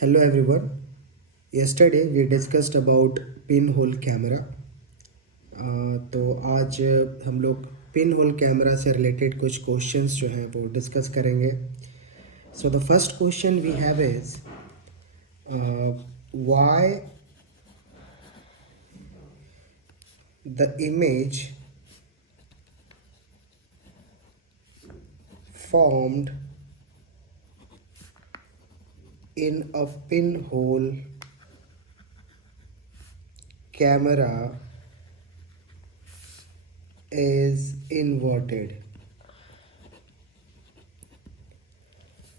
Hello everyone. Yesterday we discussed about pinhole camera. तो आज हम लोग पिन होल कैमरा से रिलेटेड कुछ क्वेश्चंस जो हैं वो डिस्कस करेंगे. So the first question we have is why the image formed in a pinhole camera is inverted.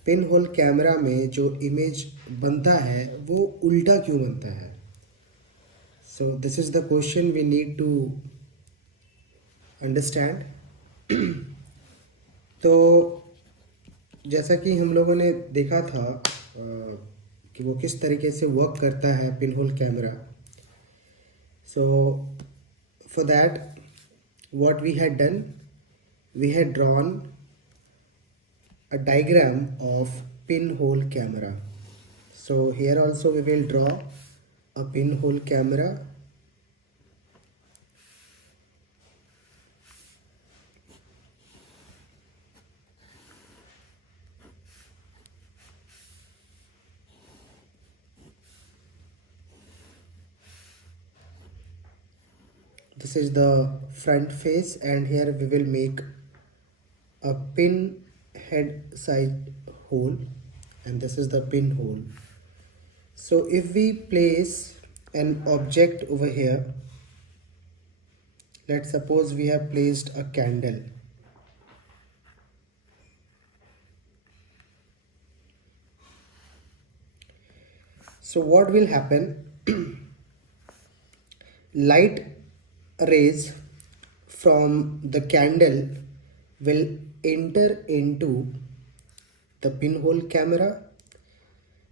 Pinhole camera में जो इमेज बनता है वो उल्टा क्यों बनता है? So this is the question we need to understand. तो जैसा कि हम लोगों ने देखा था कि वो किस तरीके से वर्क करता है pin hole camera. So for that what we had done, we had drawn a diagram of pinhole camera. So here also we will draw a pinhole camera. This is the front face, and here we will make a pin head side hole, and this is the pinhole. So if we place an object over here, let's suppose we have placed a candle. So what will happen? Light rays from the candle will enter into the pinhole camera.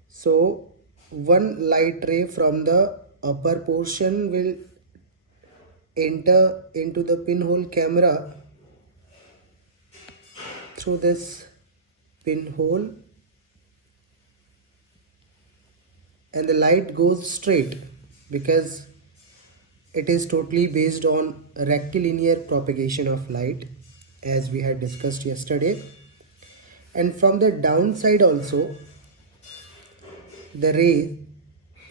So one light ray from the upper portion will enter into the pinhole camera through this pinhole, and the light goes straight because it is totally based on rectilinear propagation of light, as we had discussed yesterday. And from the downside also, the ray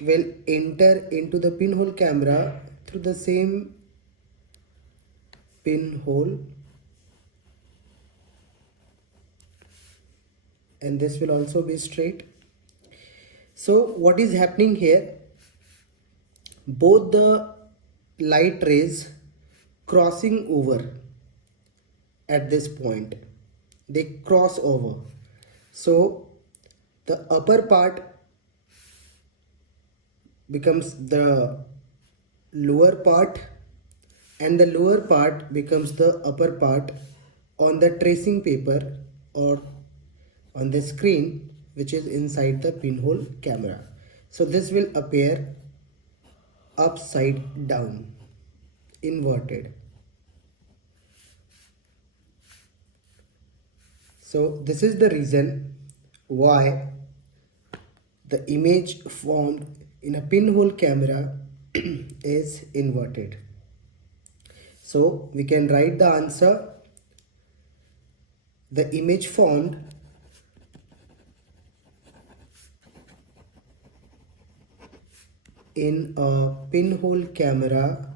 will enter into the pinhole camera through the same pinhole, and this will also be straight. So what is happening here? Both the light rays crossing over at this point, they cross over. So the upper part becomes the lower part, and the lower part becomes the upper part on the tracing paper or on the screen which is inside the pinhole camera. So this will appear upside down, inverted. So this is the reason why the image formed in a pinhole camera is inverted. So we can write the answer. The image formed in a pinhole camera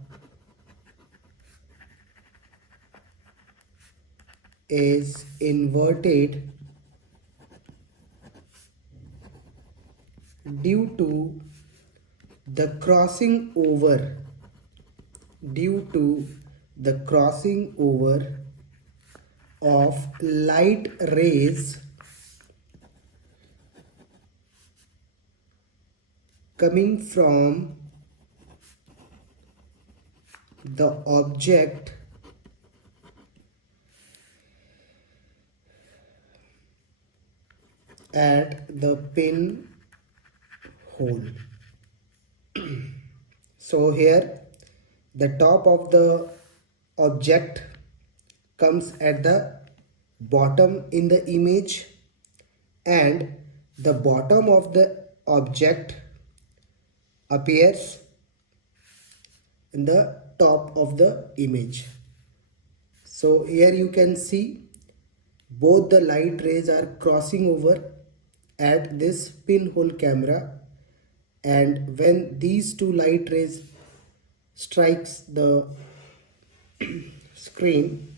is inverted due to the crossing over of light rays coming from the object at the pin hole. So here the top of the object comes at the bottom in the image, and the bottom of the object appears in the top of the image. So here you can see both the light rays are crossing over at this pinhole camera, and when these two light rays strikes the screen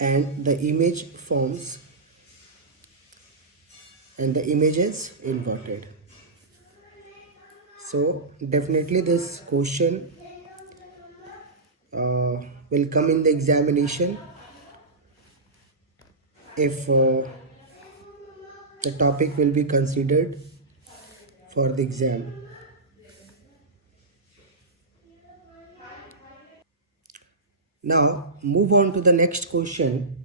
and the image forms and the image is inverted. So definitely this question will come in the examination if the topic will be considered for the exam. Now move on to the next question,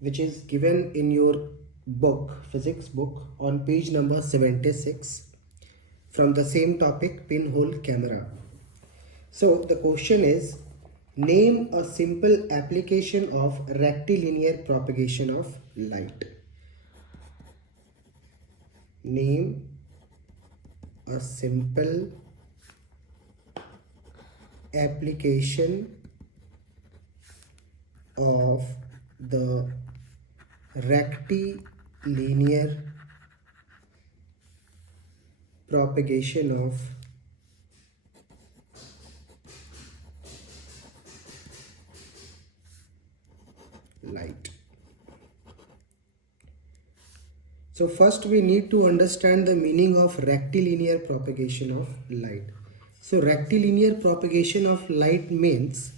which is given in your book, physics book, on page number 76 from the same topic, pinhole camera. So the question is, name a simple application of rectilinear propagation of light. Name a simple application of the rectilinear propagation of light. So first we need to understand the meaning of rectilinear propagation of light. So rectilinear propagation of light means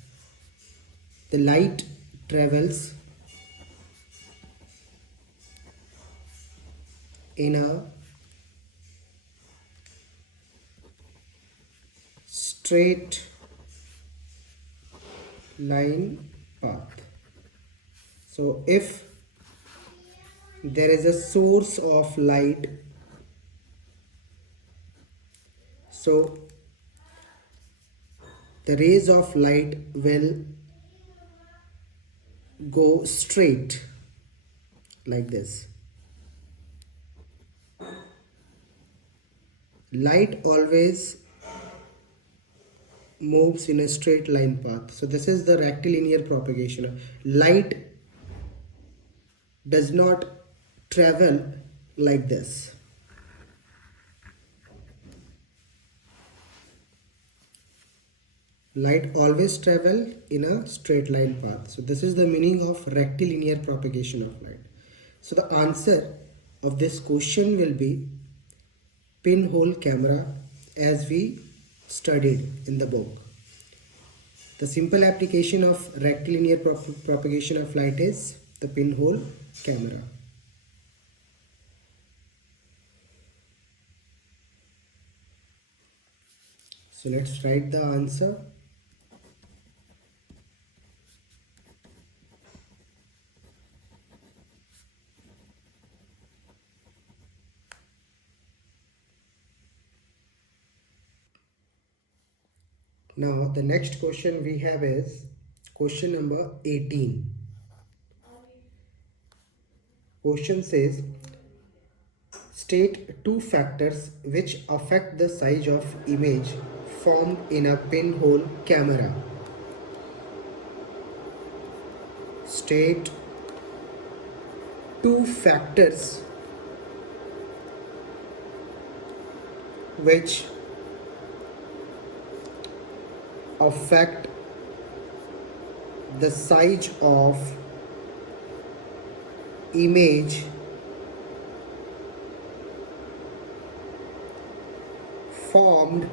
the light travels in a straight line path. So if there is a source of light, so the rays of light will go straight like this. Light always moves in a straight line path. So this is the rectilinear propagation. Light does not travel like this. Light always travel in a straight line path. So this is the meaning of rectilinear propagation of light. So the answer of this question will be pinhole camera, as we studied in the book. The simple application of rectilinear propagation of light is the pinhole camera. So let's write the answer. Now the next question we have is question number 18. Question says, state two factors which affect the size of image formed in a pinhole camera. State two factors which affect the size of image formed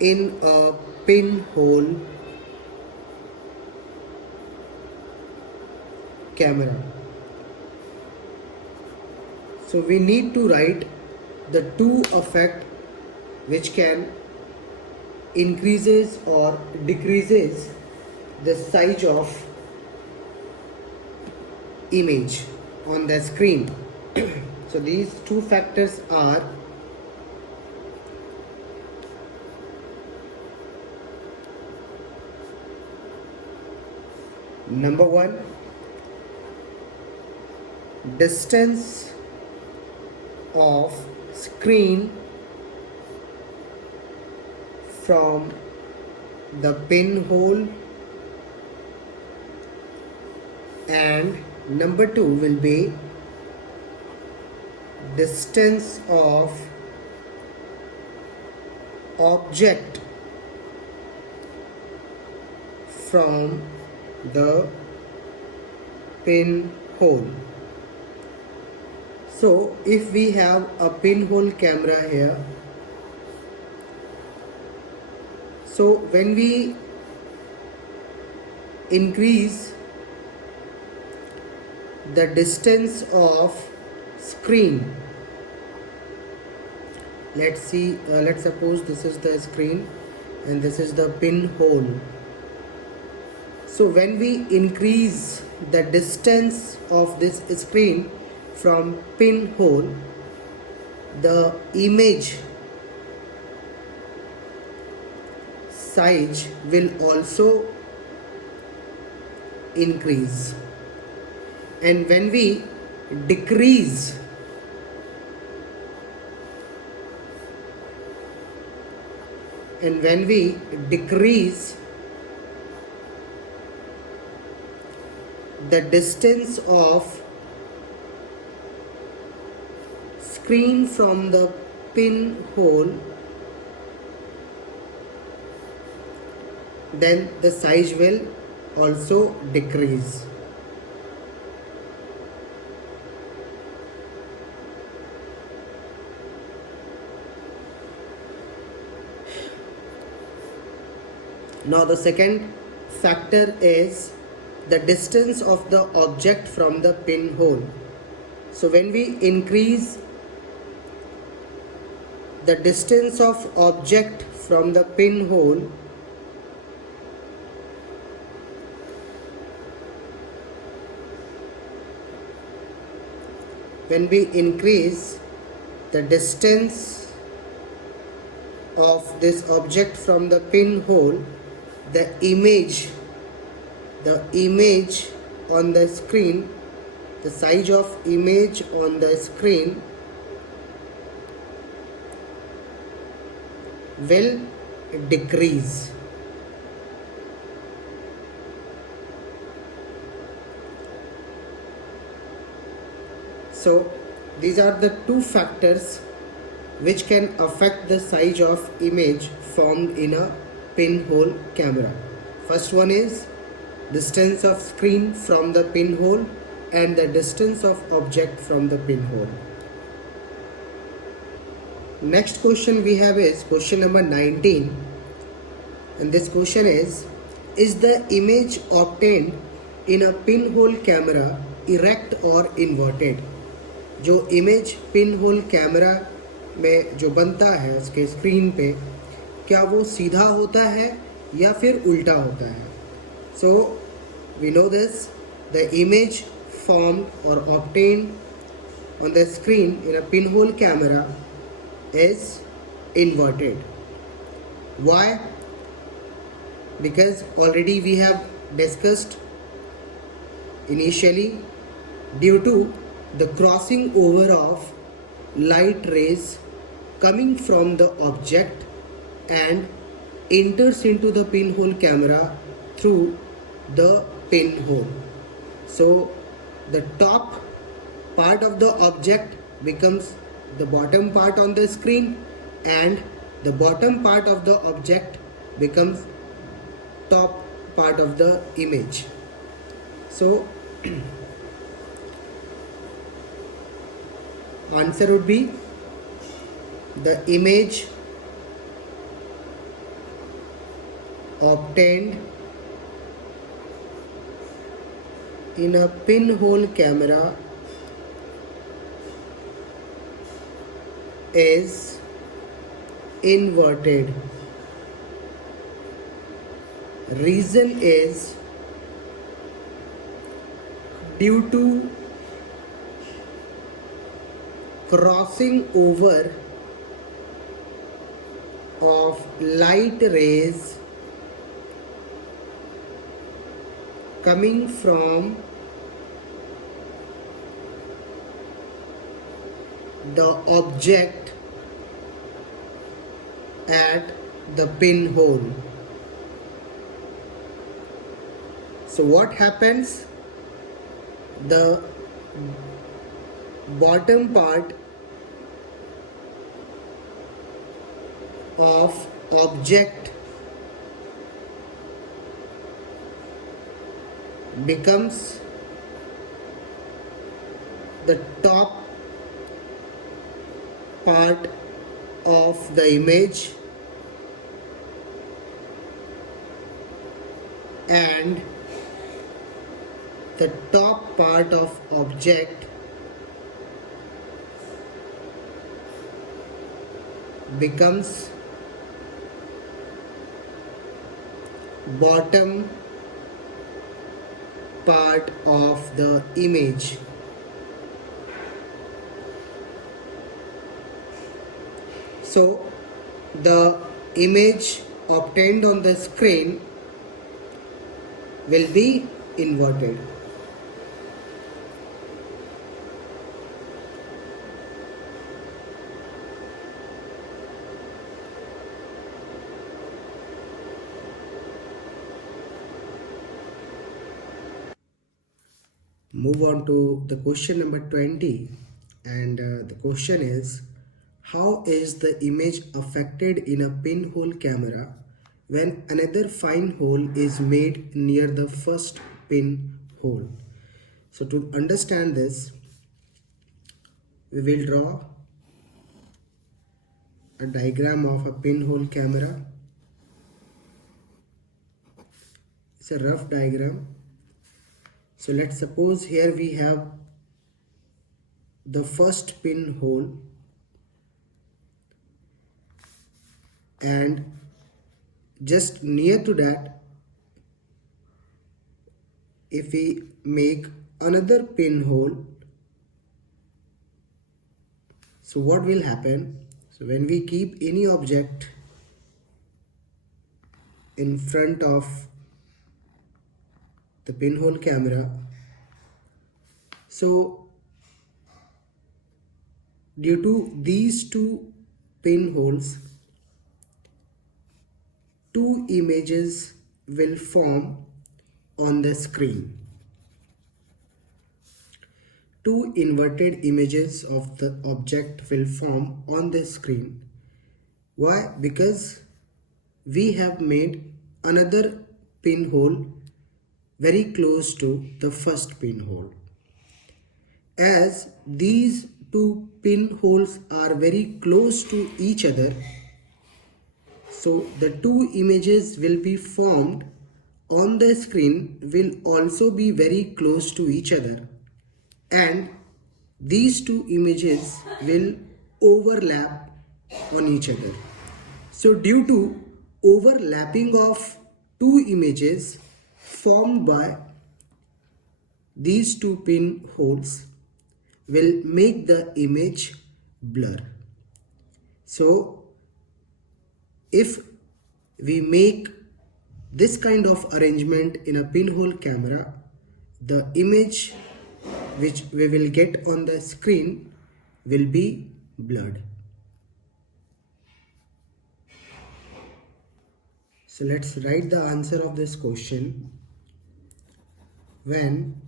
in a pinhole camera. So we need to write the two effect which can increases or decreases the size of image on the screen. So these two factors are number one, distance of screen from the pinhole, and number 2 will be distance of object from the pinhole. So if we have a pinhole camera here, so when we increase the distance of screen, let's suppose this is the screen and this is the pinhole. So when we increase the distance of this screen from pinhole, the image size will also increase, and when we decrease the distance of screen from the pinhole, then the size will also decrease. Now the second factor is the distance of the object from the pinhole. So when we increase the distance of object from the pinhole, when we increase the distance of this object from the pinhole, the image on the screen, the size of image on the screen will decrease. So these are the two factors which can affect the size of image formed in a pinhole camera. First one is distance of screen from the pinhole and the distance of object from the pinhole. Next question we have is question number 19, and this question is the image obtained in a pinhole camera erect or inverted? जो image pinhole camera में जो बनता है उसके screen पे, क्या वो सीधा होता है या फिर उल्टा होता है? So we know this, the image formed or obtained on the screen in a pinhole camera is inverted. Why? Because already we have discussed initially, due to the crossing over of light rays coming from the object and enters into the pinhole camera through the pinhole. So the top part of the object becomes the bottom part on the screen, and the bottom part of the object becomes top part of the image. So answer would be the image obtained in a pinhole camera is inverted. Reason is due to crossing over of light rays coming from the object at the pinhole. So what happens? The bottom part of object becomes the top part of the image, and the top part of object becomes bottom part of the image. So the image obtained on the screen will be inverted. Move on to the question number 20, and the question is, how is the image affected in a pinhole camera when another fine hole is made near the first pinhole? So to understand this, we will draw a diagram of a pinhole camera. It's a rough diagram. So let's suppose here we have the first pinhole, and just near to that, if we make another pinhole, so what will happen? So when we keep any object in front of the pinhole camera, so due to these two pinholes, two images will form on the screen. Two inverted images of the object will form on the screen. Why? Because we have made another pinhole very close to the first pinhole. As these two pinholes are very close to each other, so the two images will be formed on the screen will also be very close to each other, and these two images will overlap on each other. So due to overlapping of two images formed by these two pinholes will make the image blur. So if we make this kind of arrangement in a pinhole camera, the image which we will get on the screen will be blurred. So let's write the answer of this question. When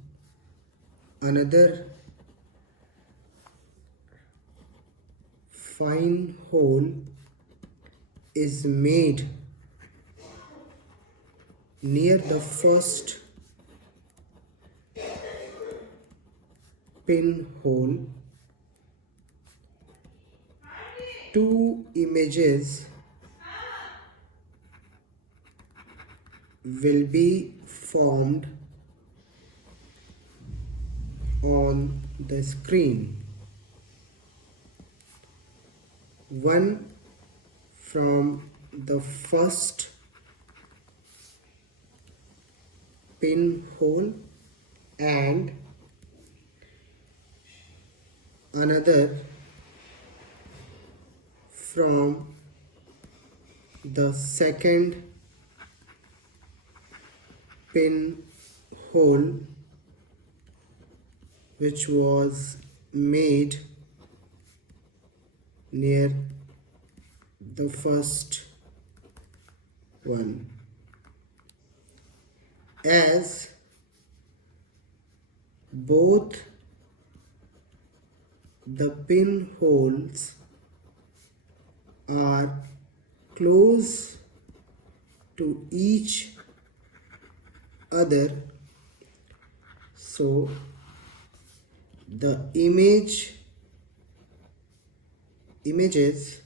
another fine hole is made near the first pinhole, two images will be formed on the screen. One from the first pinhole and another from the second pinhole, which was made near the first one, as both the pinholes are close to each other, so the images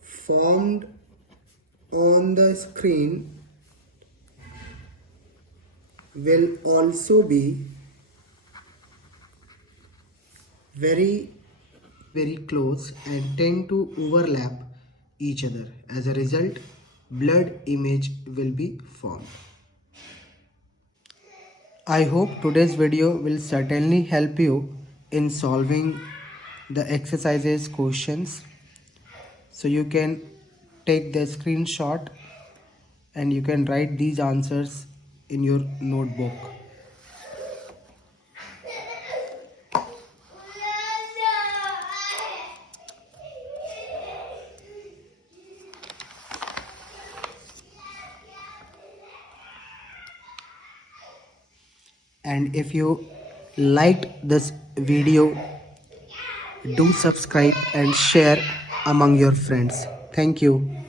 formed on the screen will also be very close and tend to overlap each other. As a result, blurred image will be formed. I hope today's video will certainly help you in solving the exercises questions. So you can take the screenshot and you can write these answers in your notebook. And if you liked this video, do subscribe and share among your friends. Thank you.